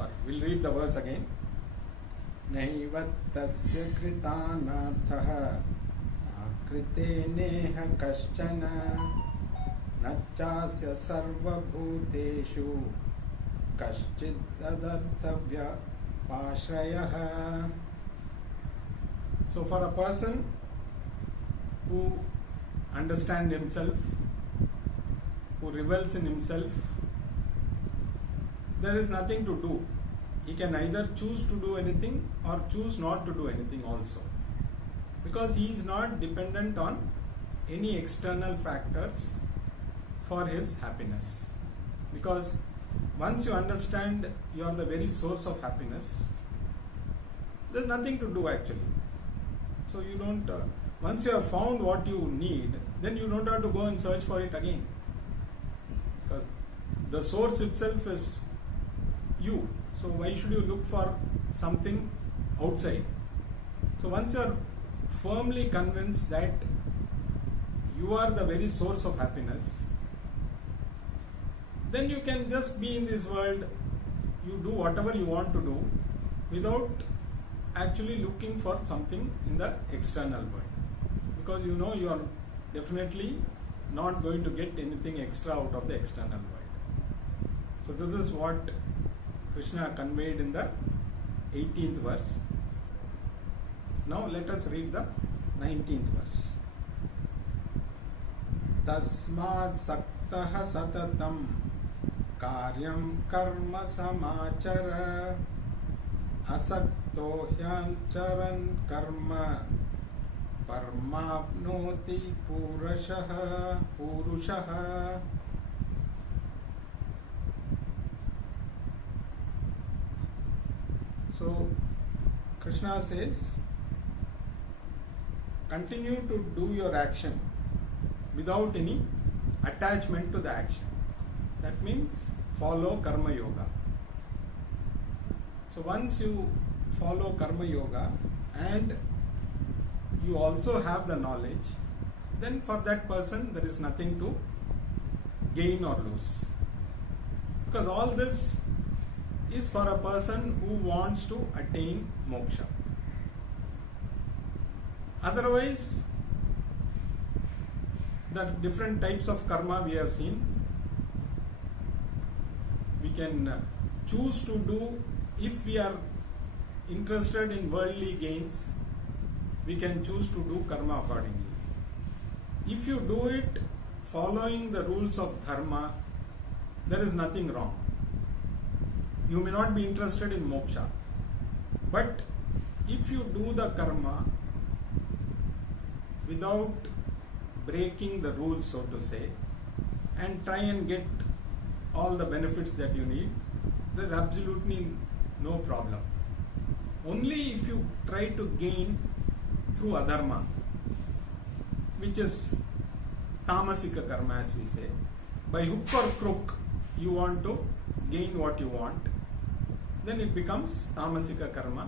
sorry, we'll read the verse again. Naivattasya kritanarthaha akrite neha kaschana nachasya sarva bhuteshu kaschid adarthavya pashrayah. So for a person who understands himself, who revels in himself, there is nothing to do. He can either choose to do anything or choose not to do anything also, because he is not dependent on any external factors for his happiness. Because once you understand you are the very source of happiness, there is nothing to do actually. So you don't, once you have found what you need, then you don't have to go and search for it again, because the source itself is you. So why should you look for something outside? So once you are firmly convinced that you are the very source of happiness, then you can just be in this world, you do whatever you want to do without actually looking for something in the external world, because you know you are definitely not going to get anything extra out of the external world. So this is what Krishna conveyed in the 18th verse. Now let us read the 19th verse. Tasmad saktaha satatam karyam karma samachara asakto hyancharan karma parmapnoti purushaha. So Krishna says, continue to do your action without any attachment to the action. That means follow karma yoga. So once you follow karma yoga and you also have the knowledge, then for that person there is nothing to gain or lose. Because all this is for a person who wants to attain moksha. Otherwise, the different types of karma we have seen, we can choose to do. If we are interested in worldly gains, we can choose to do karma accordingly. If you do it following the rules of dharma, there is nothing wrong. You may not be interested in moksha, but if you do the karma without breaking the rules, so to say, and try and get all the benefits that you need, there is absolutely no problem. Only if you try to gain through adharma, which is tamasika karma as we say, by hook or crook you want to gain what you want, then it becomes tamasika karma.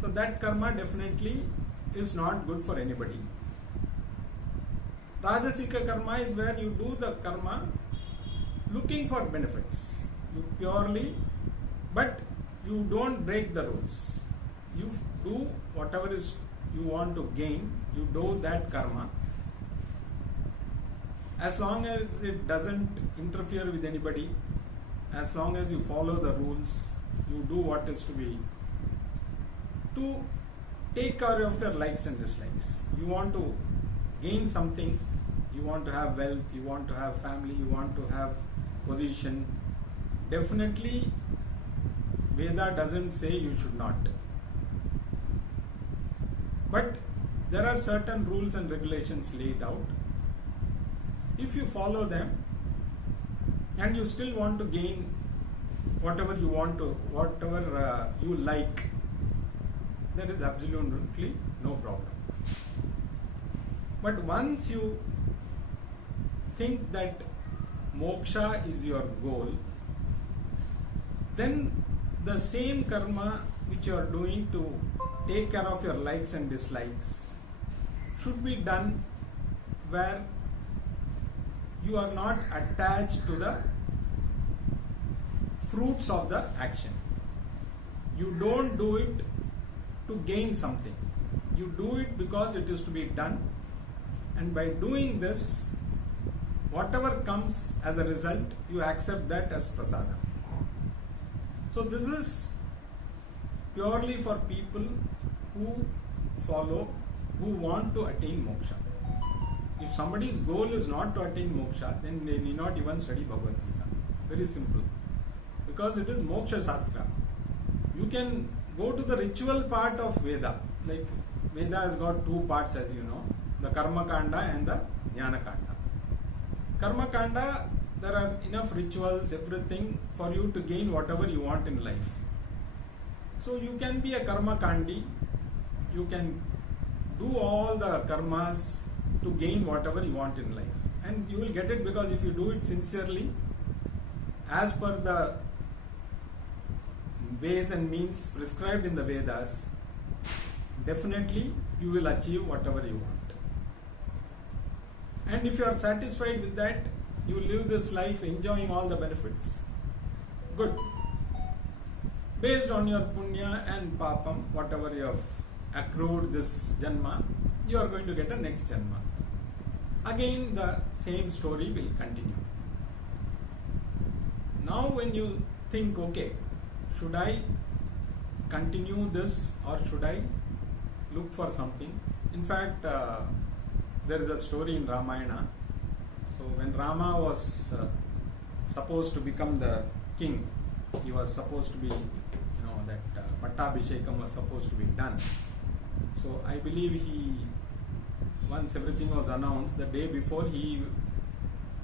So that karma definitely is not good for anybody. Rajasika karma is where you do the karma looking for benefits. You purely, but you don't break the rules. You do whatever is you want to gain, you do that karma. As long as it doesn't interfere with anybody, as long as you follow the rules, you do what is to be, to take care of your likes and dislikes. You want to gain something, you want to have wealth, you want to have family, you want to have position. Definitely Veda doesn't say you should not. But there are certain rules and regulations laid out. If you follow them and you still want to gain whatever you want to, whatever you like, there is absolutely no problem. But once you think that moksha is your goal, then the same karma which you are doing to take care of your likes and dislikes should be done where you are not attached to the fruits of the action. You don't do it to gain something. You do it because it is to be done, and by doing this, whatever comes as a result, you accept that as prasada. So this is purely for people who follow, who want to attain moksha. If somebody's goal is not to attain moksha, then they need not even study Bhagavad Gita. Very simple. Because it is moksha shastra. You can go to the ritual part of Veda. Like Veda has got two parts, as you know, the Karma Kanda and the Jnana Kanda. Karma Kanda, there are enough rituals, everything for you to gain whatever you want in life. So you can be a Karma Kandi, you can do all the karmas to gain whatever you want in life. And you will get it, because if you do it sincerely, as per the ways and means prescribed in the Vedas, definitely you will achieve whatever you want. And if you are satisfied with that, you live this life enjoying all the benefits. Good. Based on your punya and papam, whatever you have accrued this janma, you are going to get a next janma. Again, the same story will continue. Now when you think, okay, should I continue this or should I look for something? In fact, there is a story in Ramayana. So when Rama was supposed to become the king, he was supposed to be, that Pattabhishekam was supposed to be done. So I believe once everything was announced, the day before, he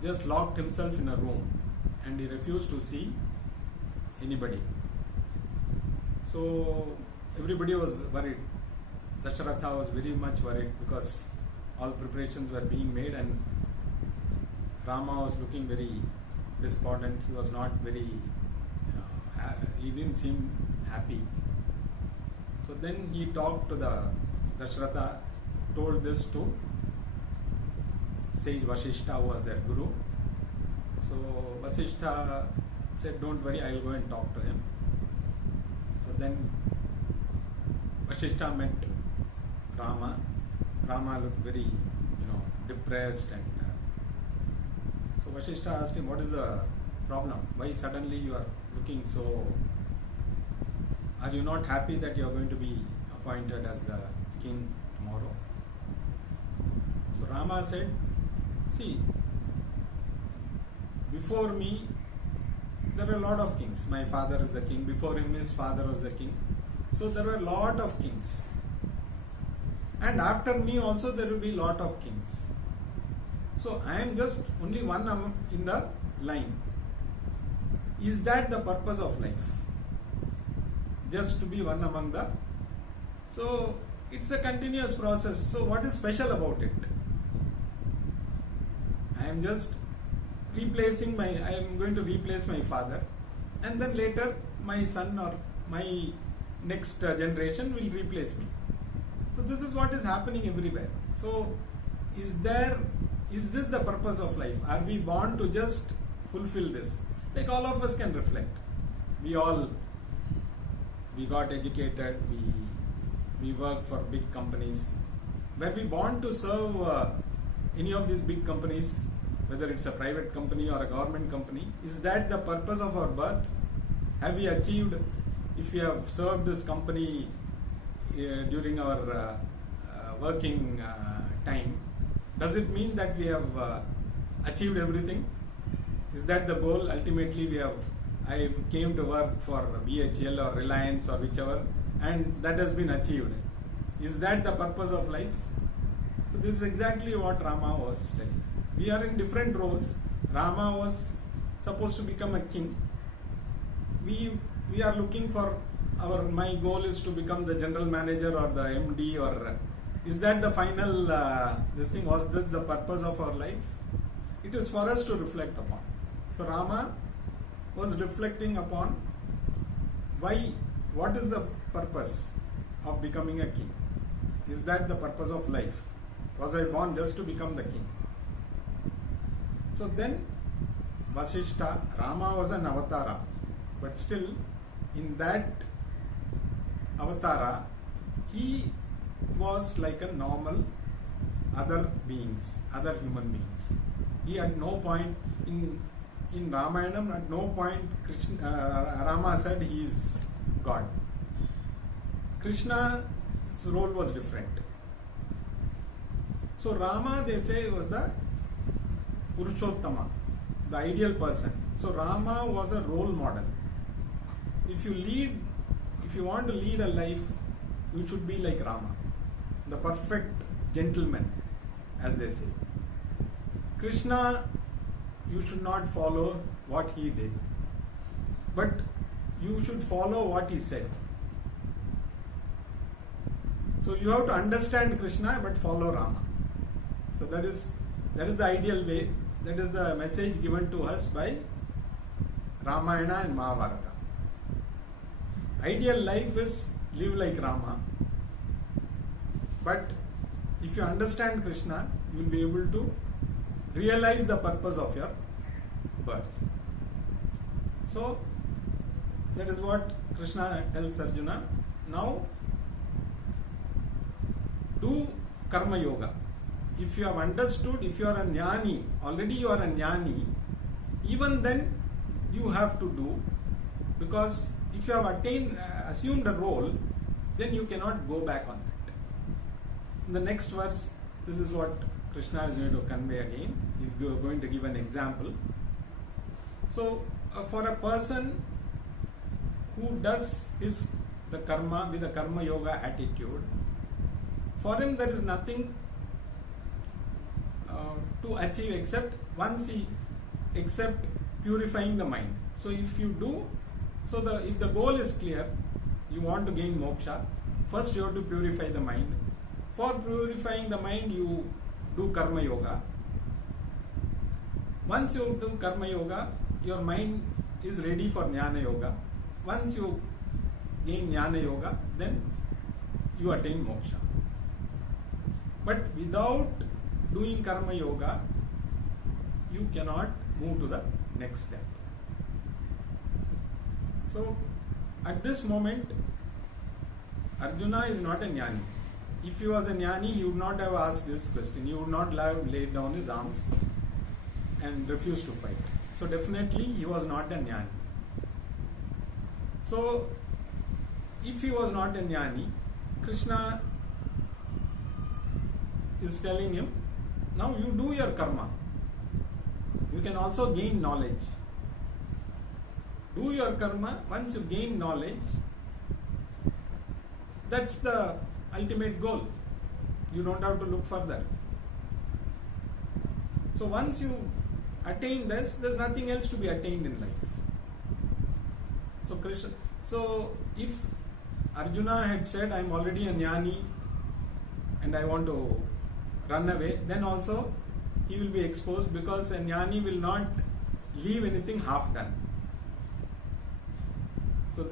just locked himself in a room and he refused to see anybody. So everybody was worried. Dasharatha was very much worried because all preparations were being made and Rama was looking very despondent. He was not very, he didn't seem happy. So then he talked to the Dasharatha, told this to sage Vasishtha, who was their guru. So Vasishtha said, don't worry, I will go and talk to him. So then Vasishtha met Rama. Rama looked very, depressed, and so Vasishtha asked him, what is the problem? Why suddenly you are looking so, are you not happy that you are going to be appointed as the king tomorrow? So Rama said, see, before me there were a lot of kings. My father is the king. Before him his father was the king. So there were a lot of kings. And after me also there will be a lot of kings. So I am just only one in the line. Is that the purpose of life? Just to be one among the... So it's a continuous process. So what is special about it? I am just I am going to replace my father, and then later my son or my next generation will replace me. So this is what is happening everywhere. So is this the purpose of life? Are we born to just fulfill this? Like all of us can reflect. We got educated, we work for big companies. Were we born to serve any of these big companies, whether it's a private company or a government company? Is that the purpose of our birth? Have we achieved, if we have served this company during our working time, does it mean that we have achieved everything? Is that the goal? Ultimately I came to work for BHL or Reliance or whichever, and that has been achieved. Is that the purpose of life? So this is exactly what Rama was telling. We are in different roles. Rama was supposed to become a king. We are looking for my goal is to become the general manager or the MD, or is that the final this thing? Was this the purpose of our life? It is for us to reflect upon. So Rama was reflecting upon what is the purpose of becoming a king? Is that the purpose of life? Was I born just to become the king? So then Vasishtha, Rama was an avatara. but still in that avatara he was like a normal other beings, other human beings. He at no point in Ramayanam, at no point Rama said he is God. Krishna's role was different. So Rama, they say, was the Purushottama, the ideal person. So Rama was a role model. If you want to lead a life, you should be like Rama, the perfect gentleman, as they say. Krishna, you should not follow what he did, but you should follow what he said. So you have to understand Krishna but follow Rama. So that is the ideal way. That is the message given to us by Ramayana and Mahabharata. Ideal life is live like Rama. But if you understand Krishna, you will be able to realize the purpose of your birth. So that is what Krishna tells Arjuna. Now do karma yoga. If you have understood, if you are a jnani, already you are a jnani, even then you have to do, because if you have assumed a role, then you cannot go back on that. In the next verse, this is what Krishna is going to convey again. He is going to give an example. So for a person who does the karma with a karma yoga attitude, for him there is nothing to achieve except purifying the mind. So if you do, if the goal is clear, you want to gain moksha, first you have to purify the mind. For purifying the mind, you do karma yoga. Once you do karma yoga, your mind is ready for jnana yoga. Once you gain jnana yoga, then you attain moksha. But without doing karma yoga, you cannot move to the next step. So at this moment, Arjuna is not a jnani. If he was a jnani, he would not have asked this question. He would not have laid down his arms and refused to fight. So definitely he was not a jnani. So if he was not a jnani, Krishna is telling him, now you do your karma. You can also gain knowledge. Do your karma. Once you gain knowledge, that's the ultimate goal. You don't have to look further. So once you attain this, there's nothing else to be attained in life. So if Arjuna had said, I'm already a jnani and I want to run away, then also he will be exposed, because a jnani will not leave anything half done. So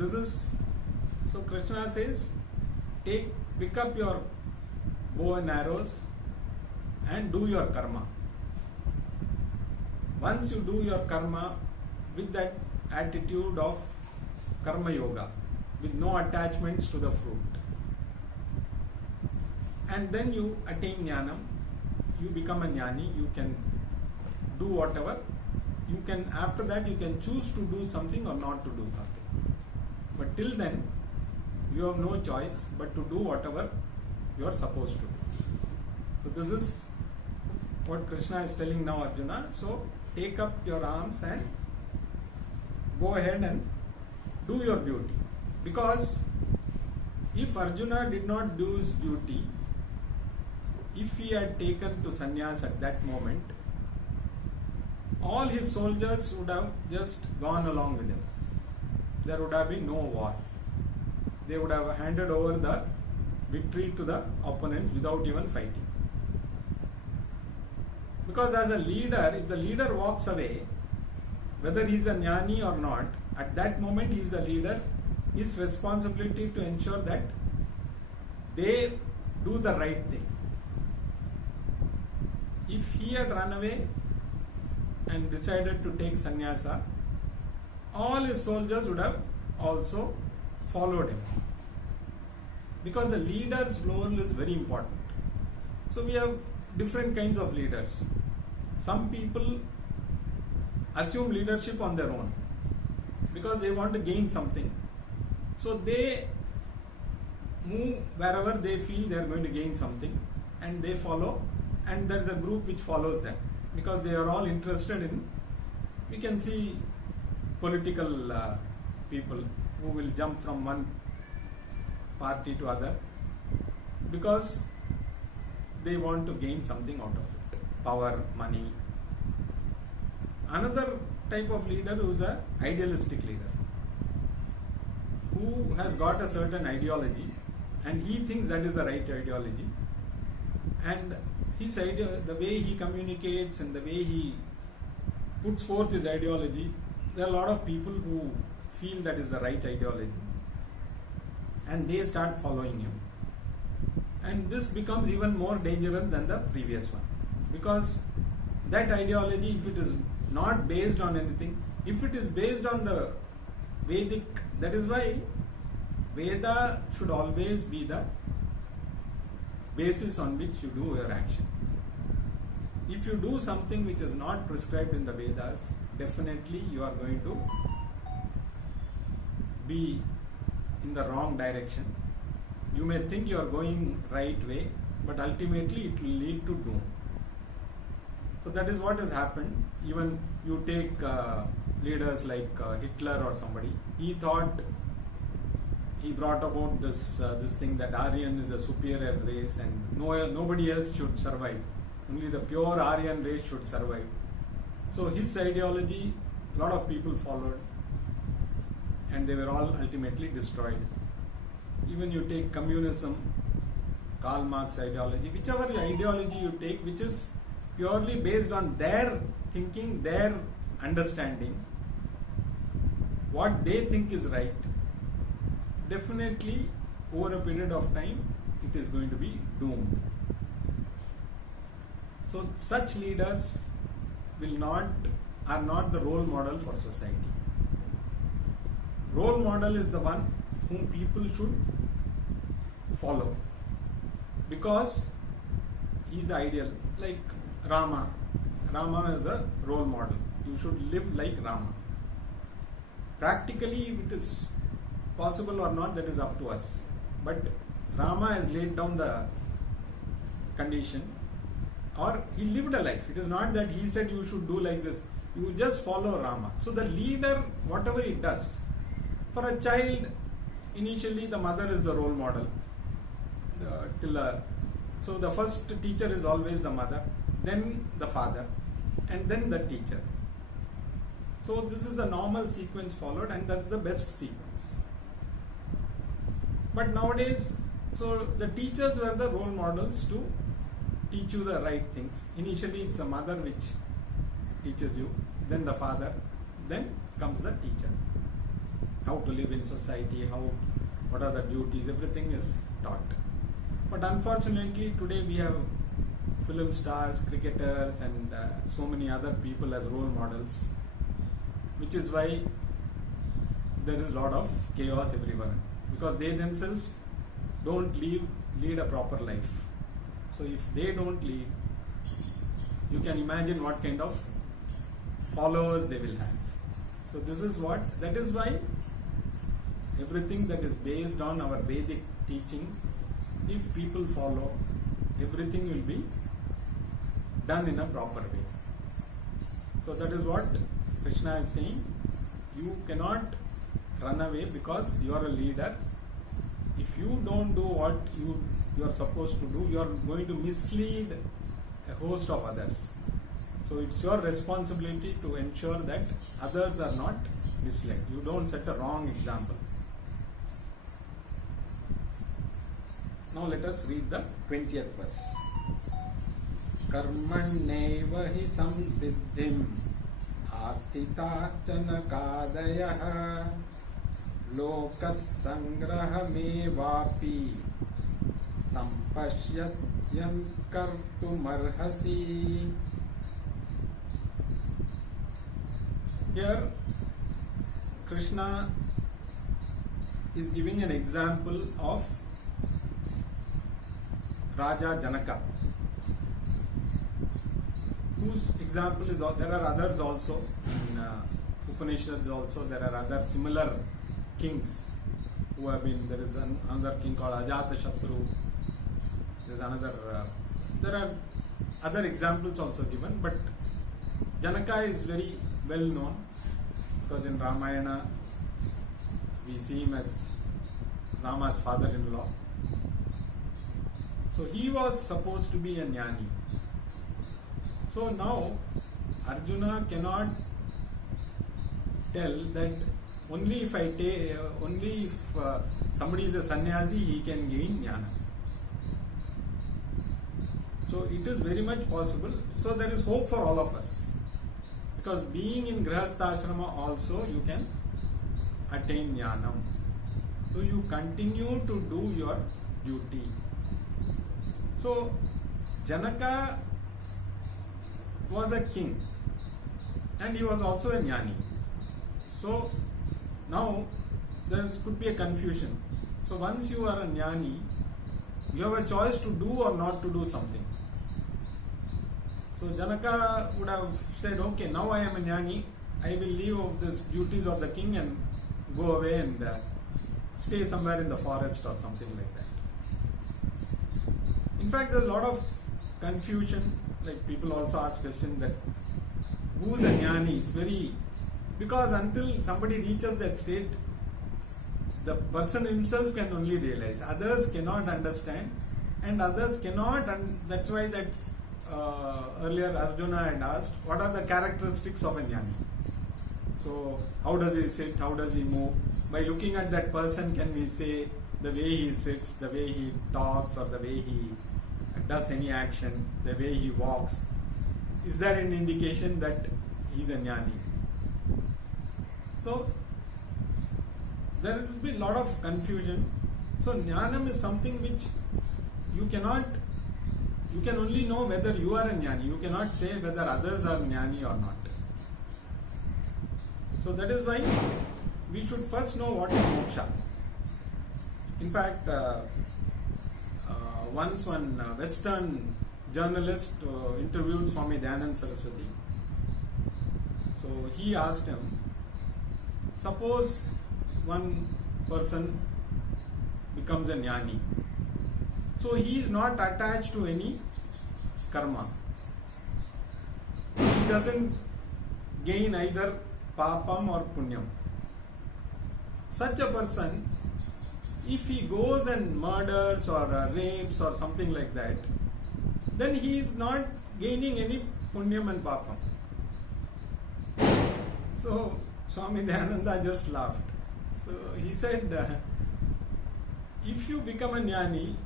Krishna says, pick up your bow and arrows and do your karma. Once you do your karma with that attitude of karma yoga, with no attachments to the fruit, and then you attain jnanam, you become a jnani, you can do whatever. After that you can choose to do something or not to do something. But till then, you have no choice but to do whatever you are supposed to do. So this is what Krishna is telling now Arjuna. So take up your arms and go ahead and do your duty. Because if Arjuna did not do his duty, if he had taken to sannyas at that moment, all his soldiers would have just gone along with him. There would have been no war. They would have handed over the victory to the opponents without even fighting. Because as a leader, if the leader walks away, whether he is a jnani or not, at that moment he is the leader. His responsibility to ensure that they do the right thing. If he had run away and decided to take sannyasa, all his soldiers would have also followed him. Because the leader's role is very important. So we have different kinds of leaders. Some people assume leadership on their own because they want to gain something. So they move wherever they feel they are going to gain something, and they follow, and there is a group which follows them because they are all interested in, we can see political people who will jump from one party to other because they want to gain something out of it, power, money. Another type of leader who is an idealistic leader, who has got a certain ideology and he thinks that is the right ideology, and his idea, the way he communicates and the way he puts forth his ideology, there are a lot of people who feel that is the right ideology and they start following him. And this becomes even more dangerous than the previous one, because that ideology, if it is not based on anything, if it is based on the Vedic, that is why Veda should always be the basis on which you do your action. If you do something which is not prescribed in the Vedas, definitely you are going to be in the wrong direction. You may think you are going right way, but ultimately it will lead to doom. So that is what has happened. Even you take leaders like Hitler or somebody, he thought, he brought about this thing that Aryan is a superior race and nobody else should survive. Only the pure Aryan race should survive. So his ideology, a lot of people followed, and they were all ultimately destroyed. Even you take communism, Karl Marx ideology, whichever ideology you take, which is purely based on their thinking, their understanding, what they think is right, definitely over a period of time it is going to be doomed. So such leaders are not the role model for society. Role model is the one whom people should follow, because he is the ideal. Like Rama is a role model. You should live like Rama. Practically, if it is possible or not, that is up to us. But Rama has laid down the condition, or he lived a life. It is not that he said you should do like this. You just follow Rama. So the leader, whatever he does, for a child, initially the mother is the role model. So the first teacher is always the mother, then the father, and then the teacher. So this is the normal sequence followed, and that's the best sequence. But nowadays, so the teachers were the role models to teach you the right things. Initially it's the mother which teaches you, then the father, then comes the teacher. How to live in society, what are the duties, everything is taught. But unfortunately today we have film stars, cricketers, and so many other people as role models, which is why there is a lot of chaos everywhere, because they themselves don't lead a proper life. So if they don't lead, you can imagine what kind of followers they will have. So that is why everything that is based on our Vedic teachings, if people follow, everything will be done in a proper way. So that is what Krishna is saying. You cannot run away because you are a leader. If you don't do what you are supposed to do, you are going to mislead a host of others. So it's your responsibility to ensure that others are not misled. You don't set a wrong example. Now let us read the 20th verse. Karmanneva hi samsiddhim astita chanakadayah lokas sangrahamevapi sampasyatyam kartumarhasi. Here Krishna is giving an example of Raja Janaka, whose example is, there are others also in Upanishads also, there are other similar kings who have been, there is another king called Ajatashatru, there is another, there are other examples also given, but Janaka is very well known because in Ramayana we see him as Rama's father-in-law. So he was supposed to be a jnani. So now Arjuna cannot tell that only if somebody is a sannyasi he can gain jnana. So it is very much possible. So there is hope for all of us, because being in Grihastha Ashrama also you can attain jnanam. So you continue to do your duty. So Janaka was a king and he was also a jnani. So now there could be a confusion. So once you are a jnani, you have a choice to do or not to do something. So Janaka would have said, okay, now I am a jnani, I will leave these duties of the king and go away and stay somewhere in the forest or something like that. In fact, there is a lot of confusion, like people also ask questions that who's a jnani? It's very, because until somebody reaches that state, the person himself can only realize, others cannot understand and others cannot, and that's why that earlier Arjuna had asked, what are the characteristics of a jnani? So how does he sit, how does he move? By looking at that person can we say the way he sits, the way he talks, or the way he does any action, the way he walks, is there an indication that he is a jnani? So there will be a lot of confusion. So jnanam is something which you can only know whether you are a jnani. You cannot say whether others are jnani or not. So that is why we should first know what is moksha. In fact, once one Western journalist interviewed Swami Dayananda Saraswati. So he asked him, suppose one person becomes a jnani. So he is not attached to any karma. He doesn't gain either papam or punyam. Such a person, if he goes and murders or rapes or something like that, then he is not gaining any punyam and papam. So Swami Dayananda just laughed. So he said, if you become a jnani,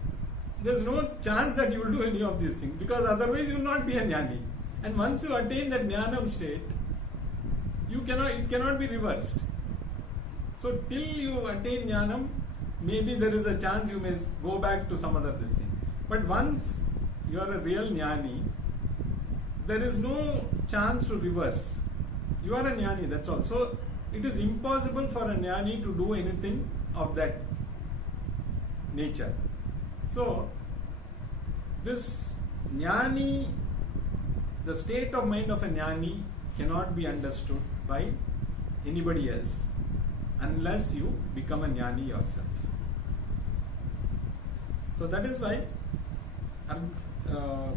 there is no chance that you will do any of these things, because otherwise you will not be a jnani. And once you attain that jnanam state, it cannot be reversed. So till you attain jnanam, maybe there is a chance you may go back to some other this thing. But once you are a real jnani, there is no chance to reverse. You are a jnani, that's all. So it is impossible for a jnani to do anything of that nature. So this jnani, the state of mind of a jnani cannot be understood by anybody else unless you become a jnani yourself. So that is why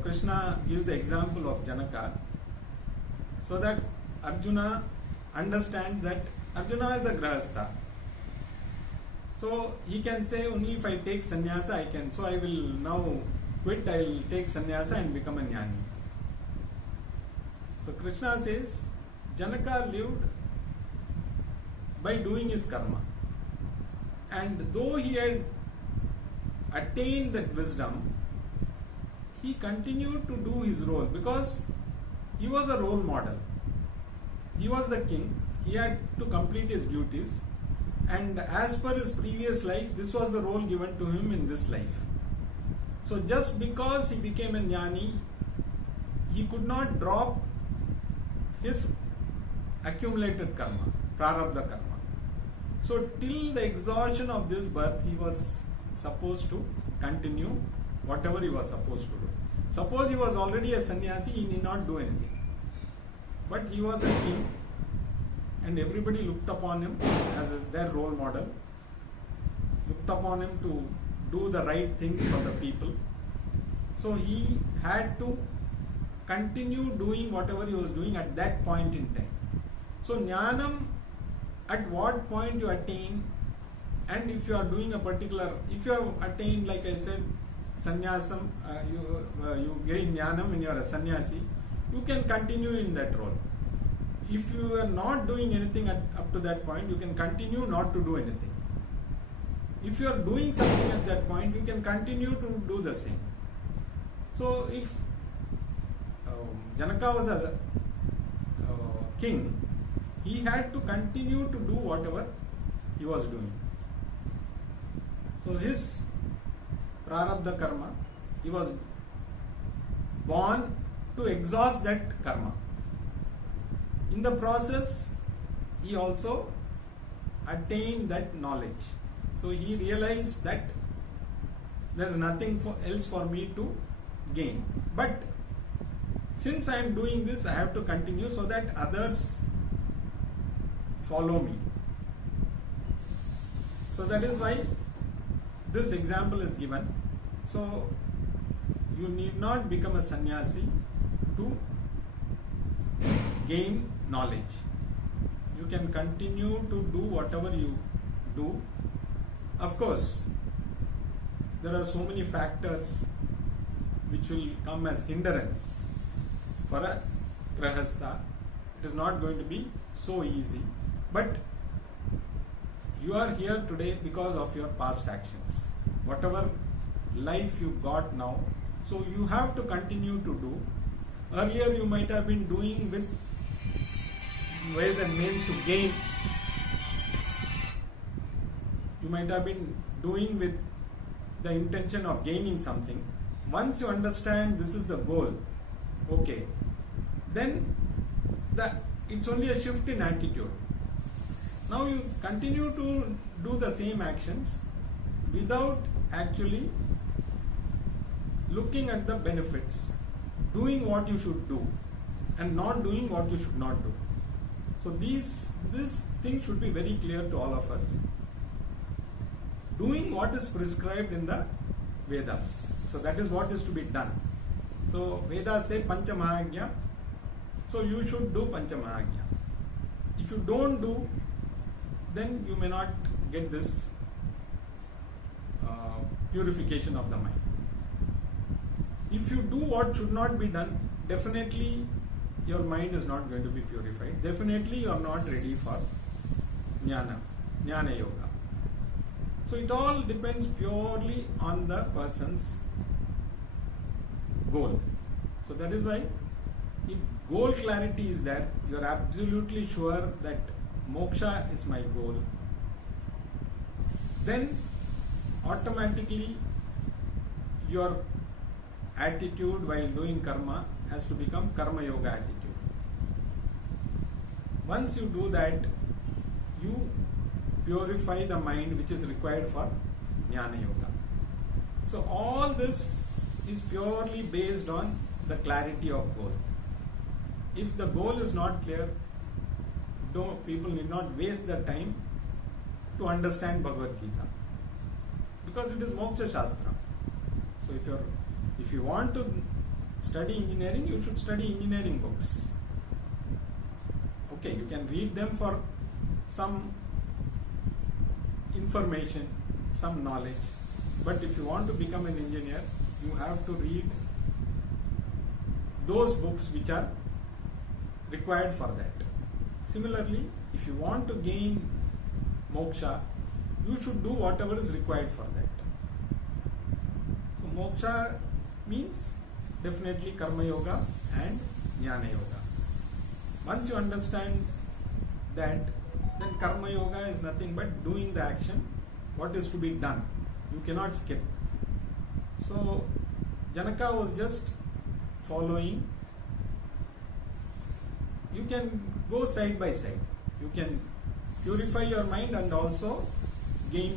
Krishna gives the example of Janaka, so that Arjuna understands that Arjuna is a grahastha. So he can say, only if I take sannyasa I can. So I will now quit, I will take sannyasa and become a jnani. So Krishna says, Janaka lived by doing his karma. And though he had attained that wisdom, he continued to do his role because he was a role model. He was the king, he had to complete his duties, and as per his previous life, this was the role given to him in this life. So just because he became a jnani, he could not drop his accumulated karma, prarabdha karma. So till the exhaustion of this birth, he was supposed to continue whatever he was supposed to do. Suppose he was already a sannyasi, he need not do anything. But he was a king, and everybody looked upon him as their role model, looked upon him to do the right things for the people. So he had to continue doing whatever he was doing at that point in time. So Jnanam, at what point you attain, and if you are doing a particular, if you have attained, like I said, sannyasam, you gain Jnanam when you are a sannyasi, you can continue in that role. If you are not doing anything up to that point, you can continue not to do anything. If you are doing something at that point, you can continue to do the same. So if Janaka was a king, he had to continue to do whatever he was doing. So his prarabdha karma, he was born to exhaust that karma. In the process, he also attained that knowledge. So he realized that there is nothing else for me to gain. But since I am doing this, I have to continue so that others follow me. So that is why this example is given. So you need not become a sannyasi to gain knowledge. You can continue to do whatever you do. Of course, there are so many factors which will come as hindrance for a grahastha. It is not going to be so easy. But you are here today because of your past actions. Whatever life you got now, so you have to continue to do. Earlier you might have been doing with ways and means to gain. You might have been doing with the intention of gaining something. Once you understand this is the goal, okay, then it's only a shift in attitude. Now you continue to do the same actions without actually looking at the benefits, doing what you should do and not doing what you should not do. So this thing should be very clear to all of us. Doing what is prescribed in the Vedas. So that is what is to be done. So Vedas say Panchamahagya. So you should do Panchamahagya. If you don't do, then you may not get this purification of the mind. If you do what should not be done, definitely your mind is not going to be purified. Definitely you are not ready for Jnana Yoga. So it all depends purely on the person's goal. So that is why if goal clarity is there, you are absolutely sure that moksha is my goal, then automatically your attitude while doing karma has to become karma yoga attitude. Once you do that, you purify the mind which is required for jnana yoga. So all this is purely based on the clarity of goal. If the goal is not clear, people need not waste their time to understand Bhagavad Gita, because it is moksha shastra. So if you want to study engineering, you should study engineering books. Okay, you can read them for some information, some knowledge, but if you want to become an engineer, you have to read those books which are required for that. Similarly, if you want to gain moksha, you should do whatever is required for that. So moksha means definitely karma yoga and jnana yoga. Once you understand that, then karma yoga is nothing but doing the action, what is to be done. You cannot skip. So Janaka was just following. You can go side by side. You can purify your mind and also gain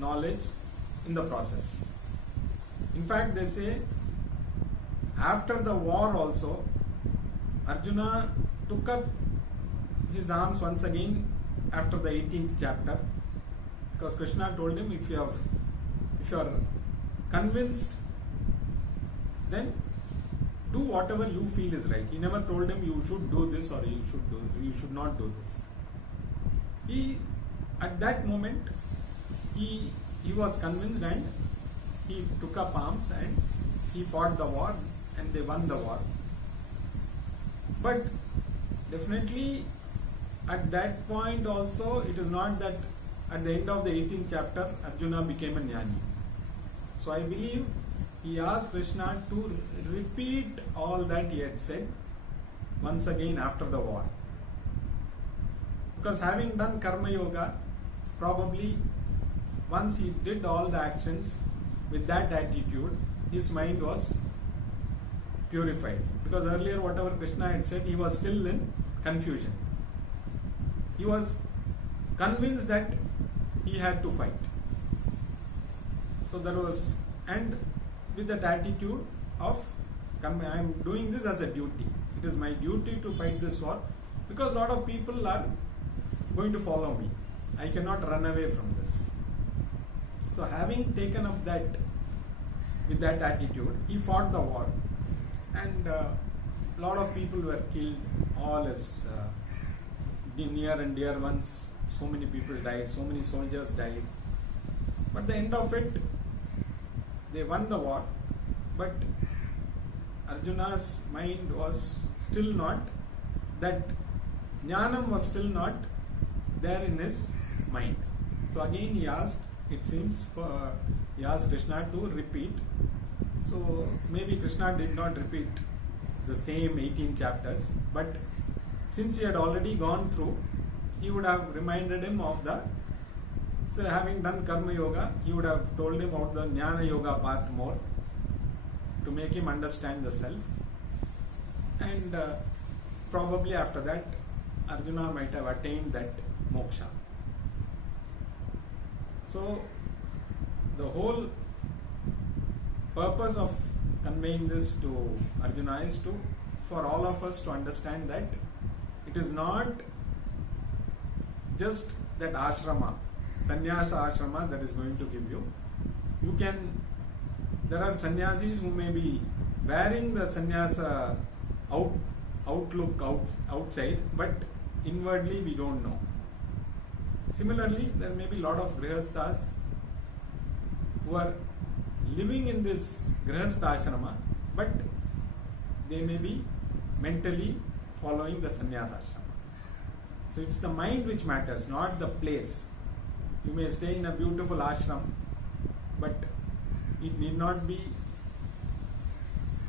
knowledge in the process. In fact, they say after the war also, Arjuna took up his arms once again after the 18th chapter, because Krishna told him, if you are convinced, then do whatever you feel is right. He never told him you should do this or you should not do this. He, at that moment, he was convinced and he took up arms and he fought the war and they won the war. But definitely at that point also, it is not that at the end of the 18th chapter Arjuna became a jnani. So I believe he asked Krishna to repeat all that he had said once again after the war. Because having done karma yoga, probably once he did all the actions with that attitude, his mind was purified. Because earlier whatever Krishna had said, he was still in confusion. He was convinced that he had to fight. So there was, and with that attitude of, I am doing this as a duty. It is my duty to fight this war because a lot of people are going to follow me. I cannot run away from this. So having taken up that, with that attitude, he fought the war, and a lot of people were killed, all his near and dear ones. So many people died, so many soldiers died. But at the end of it, they won the war, but Arjuna's mind was still not, that jnanam was still not there in his mind. So again he asked, it seems, he asked Krishna to repeat. So maybe Krishna did not repeat the same 18 chapters, but since he had already gone through, he would have reminded him of the, so having done karma yoga, he would have told him about the jnana yoga part more to make him understand the self, and probably after that Arjuna might have attained that moksha. So the whole purpose of conveying this to Arjuna is to, for all of us to understand that it is not just that ashrama, sannyasa ashrama, that is going to give you. You can, there are sannyasis who may be wearing the sannyasa outlook outside, but inwardly we don't know. Similarly, there may be a lot of grihasthas who are living in this grihastha ashrama, but they may be mentally following the sannyasa ashrama. So it's the mind which matters, not the place. You may stay in a beautiful ashram, but it need not be,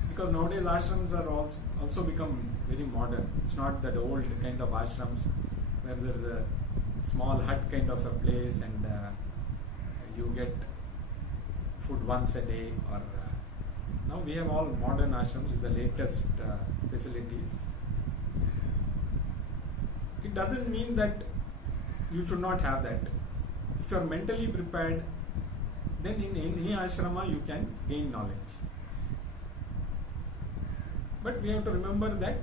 because nowadays ashrams are also become very modern. It's not that old kind of ashrams where there is a small hut kind of a place and you get food once a day, or now we have all modern ashrams with the latest facilities. It doesn't mean that you should not have that. If you are mentally prepared, then in any ashrama you can gain knowledge. But we have to remember that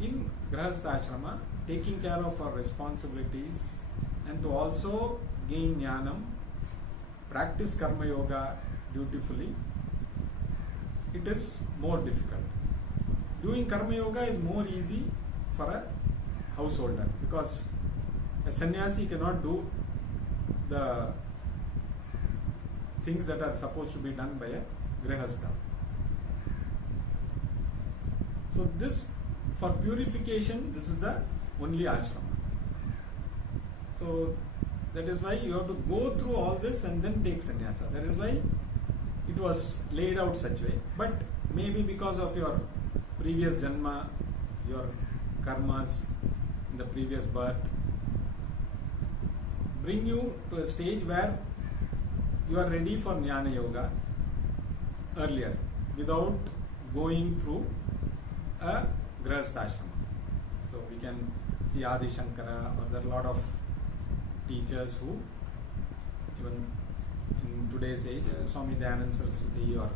in grihastha ashrama, taking care of our responsibilities and to also gain jnanam, practice karma yoga dutifully, it is more difficult. Doing karma yoga is more easy for a householder, because a sannyasi cannot do the things that are supposed to be done by a grihastha. So this, for purification, this is the only ashrama. So that is why you have to go through all this and then take sannyasa. That is why it was laid out such way. But maybe because of your previous janma, your karmas in the previous birth, bring you to a stage where you are ready for jnana yoga earlier, without going through a grihastha ashrama. So we can see Adi Shankara, or there are a lot of teachers who, even in today's age, Swami Dayananda Saraswati, or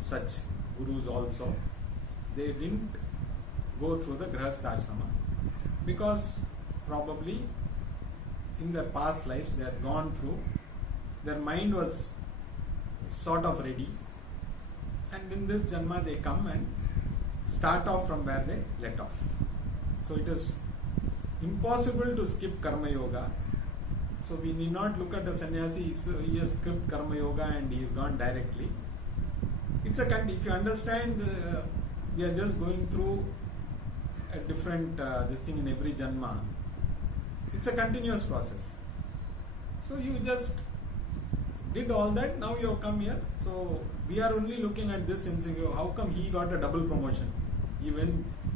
such gurus also, they didn't go through the Grihastha-ashrama because probably in their past lives they had gone through, their mind was sort of ready, and in this Janma they come and start off from where they let off. So it is impossible to skip Karma Yoga. So we need not look at a sannyasi, he has skipped Karma Yoga and he is gone directly. It's a if you understand, we are just going through a different this thing in every Janma. It's a continuous process. So you just did all that, now you have come here. So we are only looking at this and saying, how come he got a double promotion?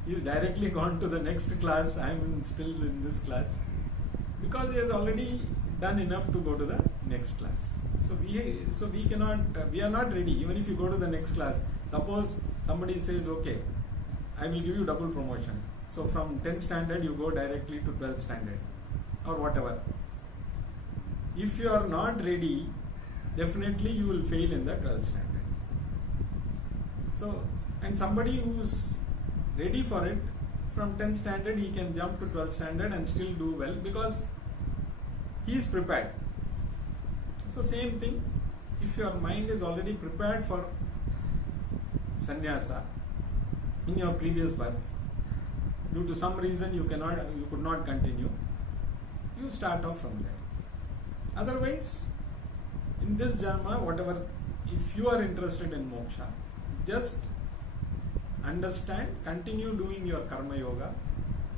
He's directly gone to the next class, I am still in this class. Because he has already done enough to go to the next class. So we cannot, we are not ready. Even if you go to the next class, suppose somebody says, okay, I will give you double promotion. So from 10th standard you go directly to 12th standard or whatever. If you are not ready, definitely you will fail in the 12th standard. So, and somebody who's ready for it, from 10th standard he can jump to 12th standard and still do well because he is prepared. So same thing, if your mind is already prepared for sannyasa in your previous birth, due to some reason you could not continue, you start off from there. Otherwise, in this Janma, whatever, if you are interested in moksha, just understand, continue doing your Karma Yoga,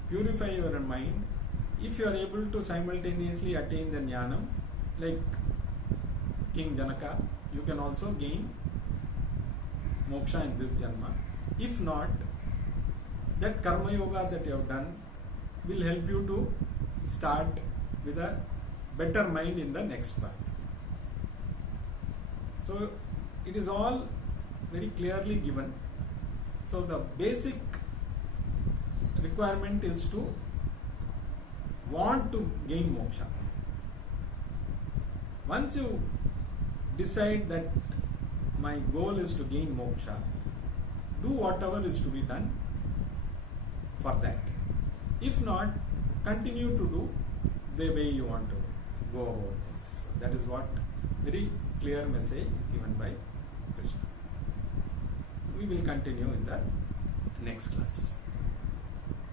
purify your mind. If you are able to simultaneously attain the Jnanam, like King Janaka, you can also gain moksha in this Janma. If not, that Karma Yoga that you have done will help you to start with a better mind in the next birth. So it is all very clearly given. So the basic requirement is to want to gain moksha. Once you decide that my goal is to gain moksha, do whatever is to be done for that. If not, continue to do the way you want to go about things. So that is what very clear message given by Krishna. We will continue in the next class.